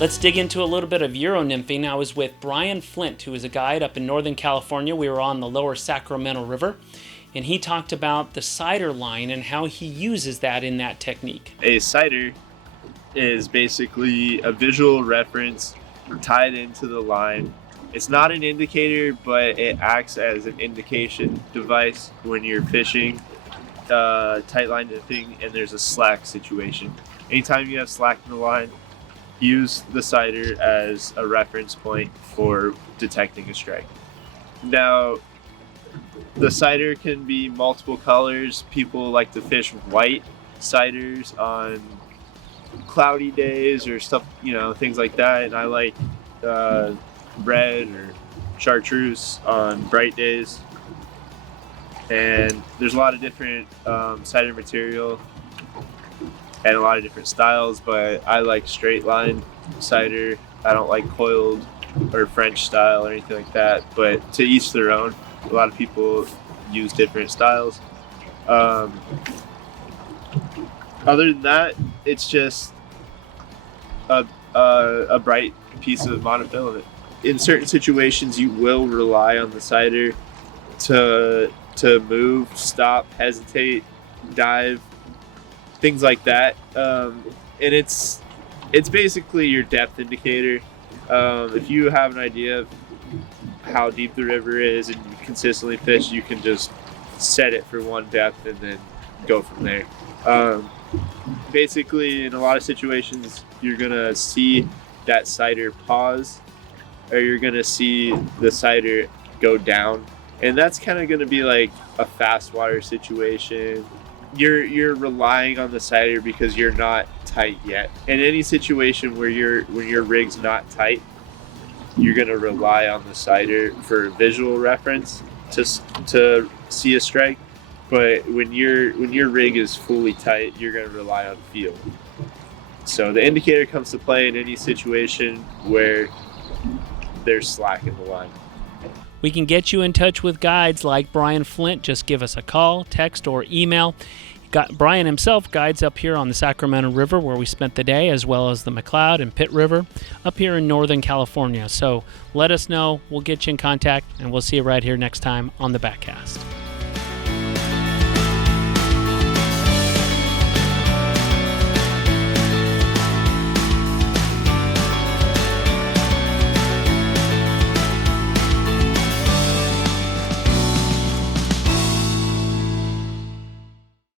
Let's dig into a little bit of Euro Nymphing. I was with Brian Flint, who is a guide up in Northern California. We were on the lower Sacramento River, and he talked about the sighter line and how he uses that in that technique. A sighter is basically a visual reference tied into the line. It's not an indicator, but it acts as an indication device when you're fishing tight line nymphing and there's a slack situation. Anytime you have slack in the line, use the sighter as a reference point for detecting a strike. Now, the sighter can be multiple colors. People like to fish white sighters on cloudy days or stuff, things like that. And I like red or chartreuse on bright days. And there's a lot of different sighter material and a lot of different styles, but I like straight line sighter. I don't like coiled or French style or anything like that, but to each their own. A lot of people use different styles. Other than that, it's just a bright piece of monofilament. In certain situations, you will rely on the sighter to move, stop, hesitate, dive, things like that. And it's basically your depth indicator. If you have an idea of how deep the river is and you consistently fish, you can just set it for one depth and then go from there. Basically, in a lot of situations, you're gonna see that sighter pause, or you're gonna see the sighter go down, and that's kind of gonna be like a fast water situation. You're relying on the sighter because you're not tight yet. In any situation when your rig's not tight, you're gonna rely on the sighter for visual reference to see a strike. But when your rig is fully tight, you're gonna rely on feel. So the indicator comes to play in any situation where there's slack in the line. We can get you in touch with guides like Brian Flint. Just give us a call, text, or email. Brian himself guides up here on the Sacramento River where we spent the day, as well as the McCloud and Pitt River up here in Northern California. So let us know. We'll get you in contact, and we'll see you right here next time on the Backcast.